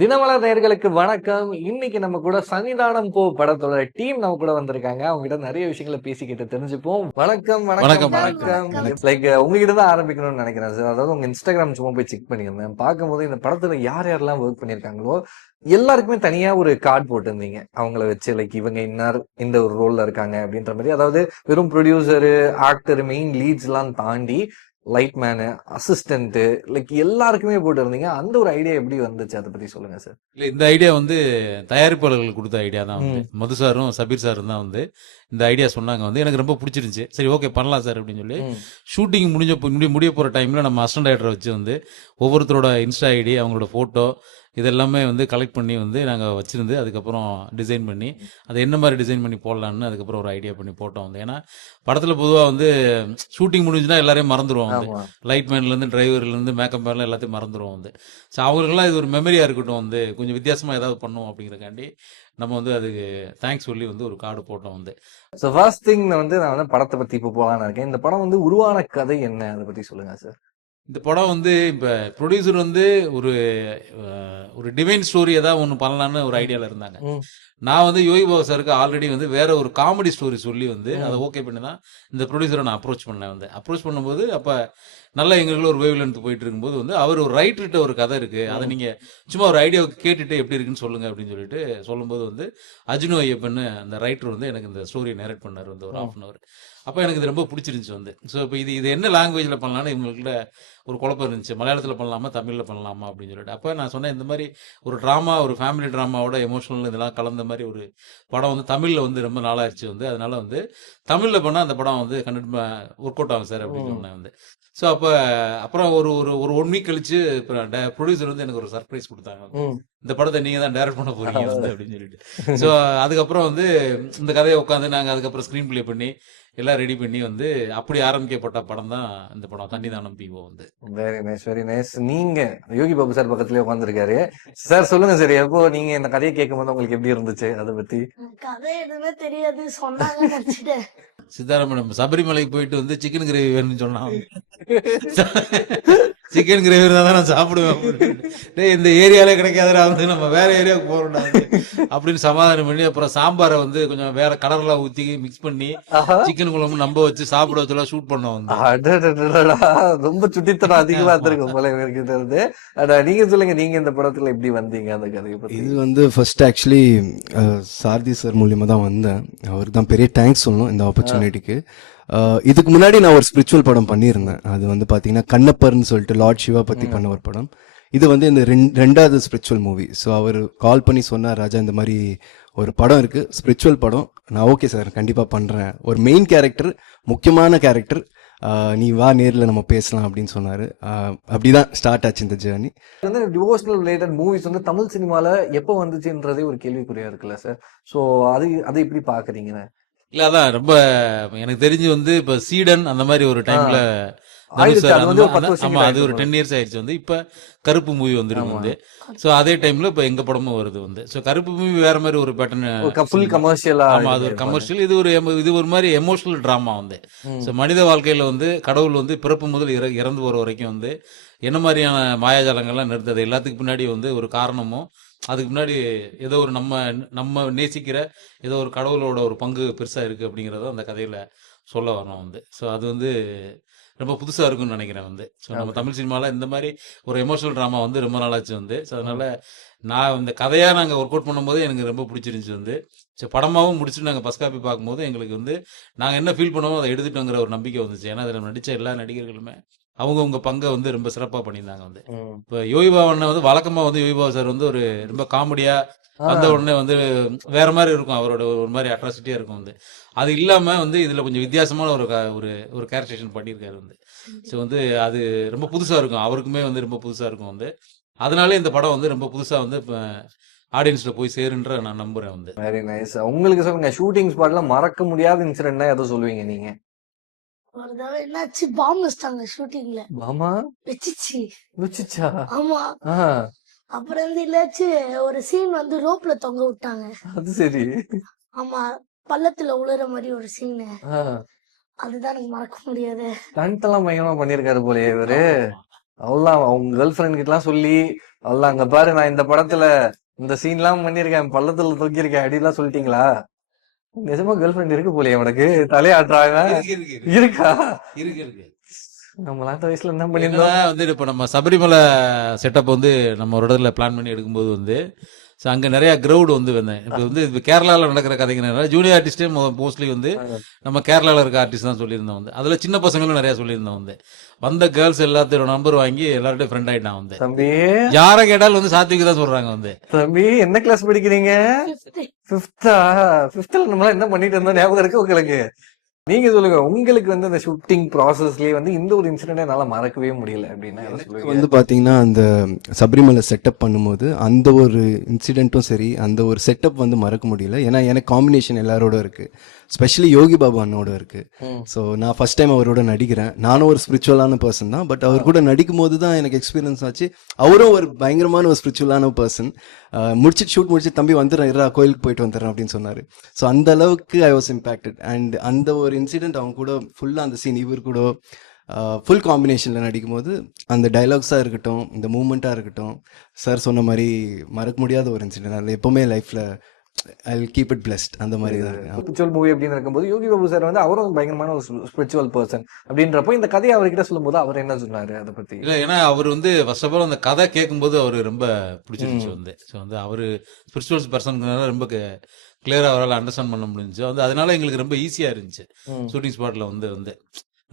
தினமலர் நேயர்களுக்கு வணக்கம். இன்னைக்கு நம்ம கூட சன்னிதானம் போ படத்தோட டீம் நம்ம கூட வந்திருக்காங்க. அவங்க கிட்ட நிறைய விஷயங்கள பேசிக்கிட்டு தெரிஞ்சுப்போம். வணக்கம், வணக்கம், வணக்கம், வணக்கம், வணக்கம். வணக்கம். லைக் உங்ககிட்ட தான் ஆரம்பிக்கணும்னு நினைக்கிறேன் சார். அதாவது உங்க Instagram சும்மா போய் செக் பண்ணியிருந்தேன். பார்க்கும்போது இந்த படத்துல யார் யாரெல்லாம் வொர்க் பண்ணியிருக்காங்களோ, எல்லாருக்குமே தனியா ஒரு கார்ட் போட்டிருந்தீங்க. அவங்கள வச்சு லைக் இவங்க இன்னார் இந்த ஒரு ரோல்ல இருக்காங்க அப்படின்ற மாரி. அதாவது வெறும் ப்ரொடியூசரு, ஆக்டர், மெயின் லீட்ஸ்லாம் தாண்டி லைட் மேனு, அசிஸ்டன்ட் லைக் எல்லாருக்குமே போட்டிருந்தீங்க. அந்த ஒரு ஐடியா எப்படி வந்துச்சு? அத பத்தி சொல்லுங்க சார். இல்ல இந்த ஐடியா வந்து தயாரிப்பாளர்கள் குடுத்த ஐடியா தான் வந்து. ம். மது சாரும், சபீர் சாரும் தான் வந்து இந்த ஐடியா சொன்னாங்க வந்து. எனக்கு ரொம்ப புடிச்சிருந்துச்சு. சரி ஓகே பண்ணலாம் சார் அப்படின்னு சொல்லி, ம். ஷூட்டிங் முடிய போற டைம்ல நம்ம அசிஸ்டன்ட் டைரக்டர வச்சு வந்து ஒவ்வொருத்தரோட இன்ஸ்டா ஐடி, அவங்களோட ஃபோட்டோ இதெல்லாமே வந்து கலெக்ட் பண்ணி வந்து நாங்க வச்சிருந்து, அதுக்கப்புறம் டிசைன் பண்ணி, அத என்ன மாரி டிசைன் பண்ணி போடலான்னு அதுக்கப்புறம் ஒரு ஐடியா பண்ணி போட்டோம் வந்து. ஏன்னா, படத்துல பொதுவா வந்து ஷூட்டிங் முடிஞ்சுனா எல்லாரையும் மறந்துருவோம் வந்து. ஆமா. லைட் மேன்லேருந்து, டிரைவர்லேருந்து, மேக்கப் மேன்ல எல்லாத்தையும் மறந்துருவோம் வந்து. ஸோ அவங்களுக்கெல்லாம் இது ஒரு மெமரியா இருக்கட்டும் வந்து, கொஞ்சம் வித்தியாசமா ஏதாவது பண்ணுவோம் அப்படிங்கிறக்காண்டி, நம்ம வந்து அதுக்கு தேங்க்ஸ் சொல்லி வந்து ஒரு கார்டு போட்டோம் வந்து. சோ ஃபர்ஸ்ட் திங் நான் வந்து படத்த பத்தி இப்ப போலான்னு இருக்கேன். இந்த படம் வந்து உருவான கதை என்ன? அத பத்தி சொல்லுங்க சார். இந்த படம் வந்து இப்ப ப்ரொடியூசர் வந்து ஒரு ஒரு டிவைன் ஸ்டோரி ஏதாவது ஒன்று பண்ணலான்னு ஒரு ம். ஐடியால இருந்தாங்க. ம். நான் வந்து யோகி பாபு சாருக்கு ஆல்ரெடி வந்து வேற ஒரு காமெடி ஸ்டோரி சொல்லி வந்து அதை ம். ஓகே பண்ணி தான் இந்த ப்ரொடியூசரை நான் அப்ரோச் பண்ணேன் வந்து. அப்ரோச் பண்ணும்போது அப்ப நல்லா எங்களுக்குள்ள ஒரு வேவ் லென்த் போயிட்டு இருக்கும்போது வந்து அவர் ஒரு ரைட்டர்கிட்ட ஒரு கதை இருக்கு, அதை ம். நீங்க சும்மா ஒரு ஐடியாவுக்கு கேட்டுட்டு எப்படி இருக்குன்னு சொல்லுங்க அப்படின்னு சொல்லிட்டு சொல்லும்போது வந்து அஜினு ஐயப்பன் அந்த ரைட்டர் வந்து எனக்கு இந்த ஸ்டோரியை நேரேட் பண்ணார் வந்து ஒரு ம். Half an hour. அப்போ எனக்கு இது ரொம்ப பிடிச்சிருந்துச்சு வந்து. ஸோ இப்போ இது இது என்ன லாங்குவேஜில் பண்ணலான்னு இவங்களுக்குள்ள ஒரு குழப்பம் இருந்துச்சு. மலையாளத்தில் பண்ணலாமா தமிழில் பண்ணலாமா அப்படின்னு சொல்லிட்டு. அப்போ நான் சொன்னேன் இந்த மாதிரி ஒரு ட்ராமா, ஒரு ஃபேமிலி ட்ராமாவோட எமோஷனல் இதெல்லாம் கலந்த மாதிரி ஒரு படம் வந்து தமிழில் வந்து ரொம்ப நாளாயிருச்சு வந்து. அதனால வந்து தமிழில் பண்ணால் அந்த படம் வந்து கண்டிப்பாக ஒர்க் அவுட் ஆகும் சார் அப்படின்னு ம். சொன்னேன் வந்து. ஸோ அப்போ அப்புறம் ஒரு ஒரு ஒரு 1 வீக் கழிச்சு இப்போ ப்ரொடியூசர் வந்து எனக்கு ஒரு சர்ப்ரைஸ் கொடுத்தாங்க வந்து. ம். இந்த படத்தை நீங்கள் தான் டைரக்ட் பண்ண போறீங்க வந்து அப்படின்னு சொல்லிட்டு. ஸோ அதுக்கப்புறம் வந்து இந்த கதையை உட்காந்து நாங்கள் அதுக்கப்புறம் ஸ்க்ரீன் ப்ளே பண்ணி எல்லாம் ரெடி பண்ணி வந்து அப்படி ஆரம்பிக்கப்பட்ட படம் தான் இந்த படம் சன்னிதானம் பிஓ வந்து. Very nice, very nice. நீங்க யோகி பாபு சார் பக்கத்துலயே உட்கார்ந்திருக்காரு. சார் சொல்லுங்க சார். எப்போ நீங்க இந்த கதையை கேட்கும்போது உங்களுக்கு எப்படி இருந்துச்சு? அத பத்தி? கதை எதுவுமே தெரியாது, சொன்னாங்க நினைச்சிட்டேன். சித்தாராமன் சபரிமலைக்கு போயிட்டு வந்து சிக்கன் கிரேவி வேணும்னு சொன்னான். சிக்கன் கிரேவி தான் நான் சாப்பிடுவேன். டேய் இந்த ஏரியாலே கிடைக்காதடா வந்து நம்ம வேற ஏரியாவுக்கு போறோம்டா அப்படின்னு சமாதானம் பண்ணி அப்புறம் சாம்பாரை வந்து கொஞ்சம் வேற கலர்ல ஊத்தி மிக்ஸ் பண்ணி ஆஹா. சிக்கன் குழம்பு நம்ப வச்சு சாப்பிட வச்செல்லாம் ஷூட் பண்ணோம் வந்து. அடடடடடா. ரொம்ப சுட்டித்தனம் அதிகமா இருந்திருக்கும் போல இவர்கிட்ட இருந்து. நீங்க சொல்லுங்க, நீங்க இந்த படத்துல எப்படி வந்தீங்க அந்த கதையை பத்தி? இது வந்து ஃபர்ஸ்ட் ஆக்சுவலி சாரதி சார் மூலியமா தான் வந்தேன். அவருக்கு தான் பெரிய தேங்க்ஸ் சொல்லணும் இந்த ஆப்பர்ச்சுனிட்டிக்கு. இதுக்கு முன்னாடி நான் ஒரு ஸ்பிரிச்சுவல் படம் பண்ணியிருந்தேன். அது வந்து பார்த்தீங்கன்னா கண்ணப்பர்னு சொல்லிட்டு லார்ட் சிவா பற்றி பண்ண ஒரு படம். இது வந்து இந்த ரெண்டாவது ஸ்பிரிச்சுவல் மூவி. ஸோ அவர் கால் பண்ணி சொன்னார், ராஜா இந்த மாதிரி ஒரு படம் இருக்குது, ஸ்பிரிச்சுவல் படம். நான் ஓகே சார் கண்டிப்பாக பண்ணுறேன், ஒரு மெயின் கேரக்டர், முக்கியமான கேரக்டர், நீ வா நேரில் நம்ம பேசலாம் அப்படின்னு சொன்னார். அப்படிதான் ஸ்டார்ட் ஆச்சு இந்த ஜேர்னி. வந்து டிவோஷனல் ரிலேட்டட் மூவிஸ் வந்து தமிழ் சினிமால எப்போ வந்துச்சுன்றதே ஒரு கேள்விக்குறியா இருக்குல்ல சார். சோ அதை எப்படி பாக்குறீங்க? இல்ல அதான் ரொம்ப எனக்கு தெரிஞ்சு வந்து இப்ப சீடன் அந்த மாதிரி ஒரு டைம்ல தனுஷ் ஆயிடுச்சு. சார் அது அந்த வந்து ஒரு மாதிரி 10 வருஷம் ஆமா கிட்ட அது ஒரு ஆயிடுச்சு 10 இயர்ஸ் ஆயிடுச்சு வந்து. இப்ப கருப்பு மூவி வந்துருக்கு ஆமா. வந்து. ஸோ அதே டைம்ல இப்ப எங்க படமும் வருது வந்து. ஸோ கருப்பு மூவி வேற மாதிரி ஒரு பேட்டர்ன். ஃபுல் கமர்ஷியலா ஆமா அது ஒரு கமர்ஷியல், இது ஒரு இது ஒரு மாதிரி எமோஷனல் டிராமா வந்து. ஸோ மனித வாழ்க்கையில வந்து கடவுள் வந்து பிறப்பு முதல் இறந்து போற வரைக்கும் வந்து என்ன மாதிரியான மாயாஜாலங்கள்லாம் நிறுத்தது எல்லாத்துக்கு பின்னாடி வந்து ஒரு காரணமும், அதுக்கு முன்னாடி ஏதோ ஒரு நம்ம நம்ம நேசிக்கிற ஏதோ ஒரு கடவுளோட ஒரு பங்கு பெருசா இருக்கு அப்படிங்கறத அந்த கதையில சொல்ல வரணும் வந்து. ஸோ அது வந்து ரொம்ப புதுசா இருக்கும்னு நினைக்கிறேன் வந்து. ஸோ நம்ம தமிழ் சினிமால இந்த மாதிரி ஒரு எமோஷனல் ட்ராமா வந்து ரொம்ப நாளாச்சு வந்து. ஸோ அதனால நான் இந்த கதையா நாங்கள் ஒர்க் அவுட் பண்ணும்போது எனக்கு ரொம்ப பிடிச்சிருந்துச்சு வந்து. ஸோ படமாவும் முடிச்சுட்டு நாங்கள் ஃபர்ஸ்ட் காப்பி பார்க்கும்போது எங்களுக்கு வந்து நாங்கள் என்ன ஃபீல் பண்ணுவோம் அதை எடுத்துட்டோங்கிற ஒரு நம்பிக்கை வந்துச்சு. ஏன்னா அதில் நடித்த எல்லா நடிகர்களுமே அவங்கவுங்க பங்கை வந்து ரொம்ப சிறப்பாக பண்ணியிருந்தாங்க வந்து. இப்போ யோகி பாபு வந்து வழக்கமாக வந்து யோகி பாபு சார் வந்து ஒரு ரொம்ப காமெடியா வந்த உடனே வந்து வேற மாதிரி இருக்கும், அவரோட ஒரு மாதிரி அட்ராசிட்டியா இருக்கும் வந்து. அது இல்லாம வந்து இதுல கொஞ்சம் வித்தியாசமான ஒரு ஒரு கேரக்டரேஷன் பண்ணியிருக்காரு வந்து. ஸோ வந்து அது ரொம்ப புதுசா இருக்கும், அவருக்குமே வந்து ரொம்ப புதுசா இருக்கும் வந்து. அதனால இந்த படம் வந்து ரொம்ப புதுசா வந்து இப்போ ஆடியன்ஸ்ல போய் சேருன்ற நான் நம்புறேன் வந்து. Very nice. உங்களுக்கு சொல்லுங்க, ஷூட்டிங் ஸ்பாட்ல மறக்க முடியாத இன்சிடென்ட்னா எதை சொல்லுவீங்க நீங்க? ஒரு தடவை என்னாச்சு, பாம்பு வச்சிட்டாங்க ஷூட்டிங்ல. மாமா வச்சிச்சு. வச்சுச்சா? ஆமா. ஆ, அப்புறம் வந்து இல்லாச்சு ஒரு சீன் வந்து ரோப்ல தொங்க விட்டாங்க. அது சரி. ஆமா, பள்ளத்துல உழுற மாதிரி ஒரு சீனு. ஆ, அதுதான் எனக்கு மறக்க முடியாது. ஸ்டண்ட் எல்லாம் பயங்கரமா பண்ணிருக்காரு போலயே இவரு. ஆமா. அவ்வளவுதான் அவங்க கேர்ள் ஃப்ரெண்ட் கிட்டலாம் சொல்லி அவ்வளவுதான் அங்க பாரு நான் இந்த படத்துல இந்த சீன்லாம் பண்ணிருக்கேன் பள்ளத்துல தூக்கியிருக்கேன் அப்படிலாம் சொல்லிட்டீங்களா? நிஜமா கேர்ள் ஃப்ரெண்ட் இருக்கு போலயே உனக்கு தலையாட்டுறாங்க. இருக்கா? இருக்கு நம்மளாம் அந்த வயசுல என்ன பண்ணிருந்தோம்? என்னன்னா வந்து இப்போ நம்ம சபரிமலை செட்டப் வந்து நம்ம ஒரு இடத்துல பிளான் பண்ணி எடுக்கும்போது வந்து ஸோ அங்கே நிறைய கிரௌடு வந்து வந்தேன். இப்போ வந்து இப்போ கேரளாவில் நடக்கிற கதைங்கிறனால ஜூனியர் ஆர்டிஸ்டே மோஸ்ட்லி வந்து நம்ம கேரளாவில் இருக்க ஆர்டிஸ்ட் தான் சொல்லியிருந்தோம் வந்து. அதில் சின்ன பசங்களும் நிறையா சொல்லியிருந்தோம் வந்து. வந்த கேர்ள்ஸ் எல்லாத்தோட நம்பர் வாங்கி எல்லார்ட்டையும் ஃப்ரெண்ட் ஆகிட்டான் வந்து. தம்பி யாரை கேட்டாலும் வந்து சாத்விக்கு தான் சொல்றாங்க வந்து. தம்பி என்ன கிளாஸ் படிக்கிறீங்க? ஃபிஃப்த்தா? ஃபிஃப்த்ல நம்மளாம் என்ன பண்ணிட்டு இருந்தோம் ஞாபகம் இருக்கு உங்களுக்கு? நீங்க சொல்லுங்க, உங்களுக்கு வந்து அந்த ஷூட்டிங் ப்ராசஸ்லயே வந்து இந்த ஒரு இன்சிடென்ட் என்னால மறக்கவே முடியல அப்படின்னா எதை சொல்லுவீங்க? வந்து பாத்தீங்கன்னா அந்த சபரிமலை செட்டப் பண்ணும்போது அந்த ஒரு இன்சிடென்ட்டும் சரி, அந்த ஒரு செட்டப் வந்து மறக்க முடியல. ஏன்னா எனக்கு காம்பினேஷன் எல்லாரோட இருக்கு, ஸ்பெஷலி யோகி பாபு அண்ணோட இருக்கு. ஸோ நான் ஃபர்ஸ்ட் டைம் அவரோட நடிக்கிறேன். நானும் ஒரு ஸ்பிரிச்சுவலான பர்சன் தான், பட் அவர் கூட நடிக்கும் போது தான் எனக்கு எக்ஸ்பீரியன்ஸ் ஆச்சு. அவரும் ஒரு பயங்கரமான ஒரு ஸ்பிரிச்சுவலான பர்சன். முடிச்சுட்டு ஷூட் முடிச்சு தம்பி வந்துடுறேன் கோயிலுக்கு போயிட்டு வந்துடுறேன் அப்படின்னு சொன்னாரு. ஸோ அந்த அளவுக்கு ஐ வாஸ் இம்பேக்டட். அண்ட் அந்த ஒரு இன்சிடென்ட் அவங்க கூட ஃபுல்லாக அந்த சீன் இவர் கூட ஃபுல் காம்பினேஷனில் நடிக்கும்போது அந்த டைலாக்ஸாக இருக்கட்டும், இந்த மூமெண்ட்டாக இருக்கட்டும், சார் சொன்ன மாதிரி மறக்க முடியாத ஒரு இன்சிடென்ட். அது எப்போவுமே லைஃப்பில் I will keep it blessed. அந்த மாதிரி தான் இருக்கு. ஸ்பிரிச்சுவல் மூவி அப்படின்னு இருக்கும்போது யோகி பாபு சார் வந்து அவரும் பயங்கரமான ஒரு ஸ்பிரிச்சுவல் பர்சன் அப்படின்றப்போ இந்த கதையை அவர்கிட்ட சொல்லும்போது அவர் என்ன சொன்னாரு அதை பத்தி? இல்லை, ஏன்னா அவர் வந்து ஃபர்ஸ்ட் ஆஃப் ஆல் அந்த கதை கேட்கும்போது அவர் ரொம்ப பிடிச்சிருந்துச்சு வந்து. ஸோ வந்து அவர் ஸ்பிரிச்சுவல்ஸ் பர்சனுக்குனால ரொம்ப கிளியராக அவரால் அண்டர்ஸ்டாண்ட் பண்ண முடிஞ்சுச்சு வந்து. அதனால எங்களுக்கு ரொம்ப ஈஸியாக இருந்துச்சு ஷூட்டிங் ஸ்பாட்டில் வந்து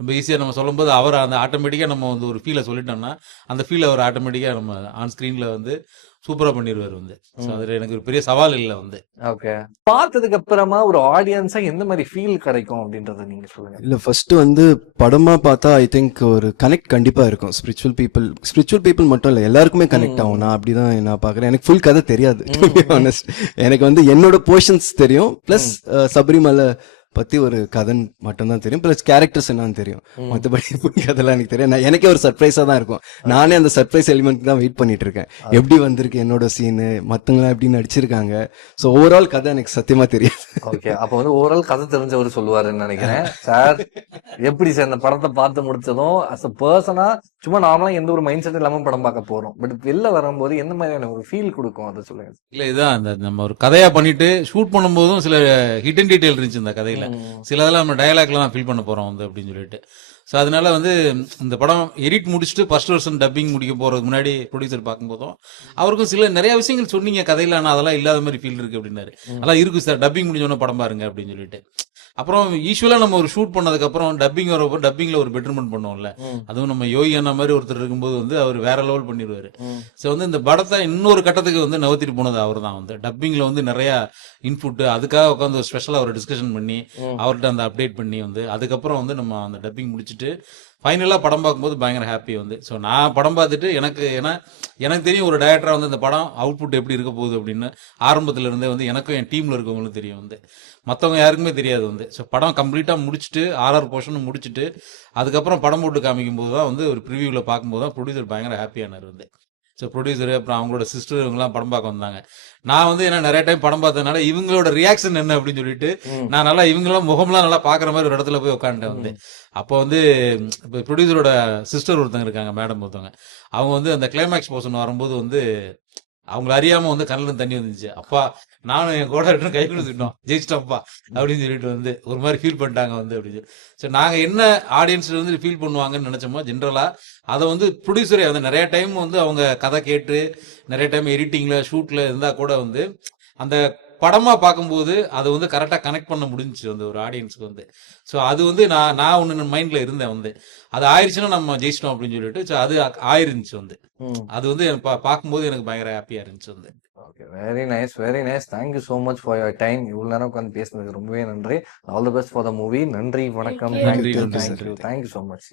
ரொம்ப ஈஸியாக நம்ம சொல்லும்போது அவர் அந்த ஆட்டோமேட்டிக்காக நம்ம வந்து ஒரு ஃபீலை சொல்லிட்டோம்னா அந்த ஃபீல் அவர் ஆட்டோமேட்டிக்காக நம்ம ஆன் ஸ்க்ரீனில் வந்து சூப்பராக பண்ணிடுவார் வந்து. ஸோ அதில் எனக்கு ஒரு பெரிய சவால் இல்லை வந்து. ஓகே, பார்த்ததுக்கு அப்புறமா ஒரு ஆடியன்ஸா எந்த மாதிரி ஃபீல் கிடைக்கும் அப்படின்றத நீங்க சொல்லுங்க. இல்லை, ஃபர்ஸ்ட் வந்து படமா பார்த்தா ஐ திங்க் ஒரு கனெக்ட் கண்டிப்பா இருக்கும். ஸ்பிரிச்சுவல் பீப்புள் மட்டும் இல்லை, எல்லாருக்குமே கனெக்ட் ஆகும். நான் அப்படிதான் நான் பார்க்குறேன். எனக்கு ஃபுல் கதை தெரியாது, டு பி ஆனஸ்ட். எனக்கு வந்து என்னோட போர்ஷன்ஸ் தெரியும், பிளஸ் சபரிமலை பத்தி ஒரு கதை மட்டும்தான் தெரியும், பிளஸ் கேரக்டர்ஸ் என்னன்னு தெரியும். மற்றபடி கதைலாம் எனக்கு தெரியும். எனக்கே ஒரு சர்ப்ரைஸா தான் இருக்கும். நானே அந்த சர்ப்ரைஸ் எலிமெண்ட் தான் வெயிட் பண்ணிட்டு இருக்கேன். எப்படி வந்திருக்கு என்னோட சீனு, மத்தவங்களாம் எப்படி நடிச்சிருக்காங்க. ஸோ ஓவரால் கதை எனக்கு சத்தியமா தெரியாது. ஓகே, அப்ப வந்து ஓவரால் கதை தெரிஞ்சவர் சொல்லுவாருன்னு நினைக்கிறேன். சார் எப்படி சார் இந்த படத்தை பார்த்து முடிச்சதும் அஸ் அ பர்சனா சும்மா நார்மலா எந்த ஒரு மைண்ட் செட் இல்லாம படம் பார்க்க போறோம், பட் வெளில வரும்போது எந்த மாதிரியான ஒரு ஃபீல் கொடுக்கும் அதை சொல்லுங்க. இல்லை, இதுதான் அந்த நம்ம ஒரு கதையா பண்ணிட்டு ஷூட் பண்ணும்போதும் சில ஹிடன் டீடைல் இருந்துச்சு இந்த கதையில. சிலதெல்லாம் நம்ம டயலாக்ல தான் ஃபில் பண்ண போறோம் வந்து அப்படின்னு சொல்லிட்டு. ஸோ அதனால வந்து இந்த படம் எடிட் முடிச்சுட்டு ஃபர்ஸ்ட் வருஷன் டப்பிங் முடிக்க போறதுக்கு முன்னாடி ப்ரொடியூசர் பார்க்கும்போதும் அவருக்கும் சில நிறைய விஷயங்கள் சொன்னீங்க கதையில, ஆனால் அதெல்லாம் இல்லாத மாதிரி ஃபீல் இருக்கு அப்படின்னாரு. அதெல்லாம் இருக்கு சார், டப்பிங் முடிஞ்சோன்னா படம் பாருங்க அப்படின்னு சொல்லிட்டு. அப்புறம் யூஸ்வலாக நம்ம ஒரு ஷூட் பண்ணதுக்கு அப்புறம் டப்பிங் வரப்போ டப்பிங்ல ஒரு பெட்டர்மெண்ட் பண்ணுவோம்ல, அதுவும் நம்ம யோகி அண்ணா மாதிரி ஒருத்தர் இருக்கும்போது வந்து அவர் வேற லெவல் பண்ணிடுவாரு. ஸோ வந்து இந்த படத்தை இன்னொரு கட்டத்துக்கு வந்து நகர்த்திட்டு போனது அவர் தான் வந்து. டப்பிங்ல வந்து நிறைய இன்புட், அதுக்காக உட்காந்து ஸ்பெஷலாக ஒரு டிஸ்கஷன் பண்ணி அவர்கிட்ட அந்த அப்டேட் பண்ணி வந்து அதுக்கப்புறம் வந்து நம்ம அந்த டப்பிங் முடிச்சுட்டு ஃபைனலாக படம் பார்க்கும்போது பயங்கர ஹாப்பி வந்து. ஸோ நான் படம் பார்த்துட்டு எனக்கு தெரியும் ஒரு டைரக்டராக வந்து இந்த படம் அவுட்புட் எப்படி இருக்க போகுது அப்படின்னு ஆரம்பத்துல இருந்தே வந்து எனக்கும் என் டீம்ல இருக்கவங்களும் தெரியும் வந்து. மற்றவங்க யாருக்குமே தெரியாது வந்து. ஸோ படம் கம்ப்ளீட்டாக முடிச்சுட்டு ஆர்ஆர் போர்ஷனும் முடிச்சுட்டு அதுக்கப்புறம் படம் போட்டு காமிக்கும் போது தான் வந்து ஒரு ப்ரிவியூவில் பார்க்கும்போது தான் ப்ரொடியூசர் பயங்கர ஹாப்பியானார் வந்து. ஸோ ப்ரொடியூசரு அப்புறம் அவங்களோட சிஸ்டர் இவங்கெல்லாம் படம் பார்க்க வந்தாங்க. நான் வந்து ஏன்னா நிறைய டைம் படம் பார்த்ததுனால இவங்களோட ரியாக்ஷன் என்ன அப்படின்னு சொல்லிட்டு நான் நல்லா இவங்கெல்லாம் முகம்லாம் நல்லா பார்க்குற மாதிரி ஒரு இடத்துல போய் உட்காந்துட்டேன் வந்து. அப்போ வந்து இப்போ ப்ரொடியூசரோட சிஸ்டர் ஒருத்தங்க இருக்காங்க, மேடம் ஒருத்தவங்க, அவங்க வந்து அந்த கிளைமேக்ஸ் போர்ஷன் வரும்போது வந்து அவங்கள அறியாம வந்து கண்ணில் தண்ணி வந்துச்சு. அப்பா நானும் என் கூட ரெண்டும் கை கொடுத்துட்டோம், ஜெயிச்சிட்டோம்ப்பா அப்படின்னு சொல்லிட்டு வந்து ஒரு மாதிரி ஃபீல் பண்ணிட்டாங்க வந்து அப்படின்னு. ஸோ நாங்கள் என்ன ஆடியன்ஸ் வந்து ஃபீல் பண்ணுவாங்கன்னு நினைச்சோமோ ஜென்ரலாக அதை வந்து ப்ரொடியூசரே வந்து நிறைய டைம் வந்து அவங்க கதை கேட்டு நிறைய டைம் எடிட்டிங்ல ஷூட்ல இருந்தா கூட வந்து அந்த படமா பார்க்கும்போது அதை வந்து கரெக்டா கனெக்ட் பண்ண முடிஞ்சுச்சு வந்து ஒரு ஆடியன்ஸ்க்கு வந்து. ஸோ அது வந்து நான் ஒன்று மைண்ட்ல இருந்தேன் வந்து, அது ஆயிடுச்சுன்னா நம்ம ஜெயிச்சிட்டோம் அப்படின்னு சொல்லிட்டு. ஸோ அது ஆயிருந்துச்சு வந்து. அது வந்து பார்க்கும்போது எனக்கு பயங்கர ஹாப்பியா இருந்துச்சு வந்து. Okay, very nice, very nice. Thank you so much for your time. இவ்வளவு நேரம் உட்காந்து பேசுனதுக்கு ரொம்பவே நன்றி. All the best for the movie. நன்றி, வணக்கம். Thank you. Thank you so much.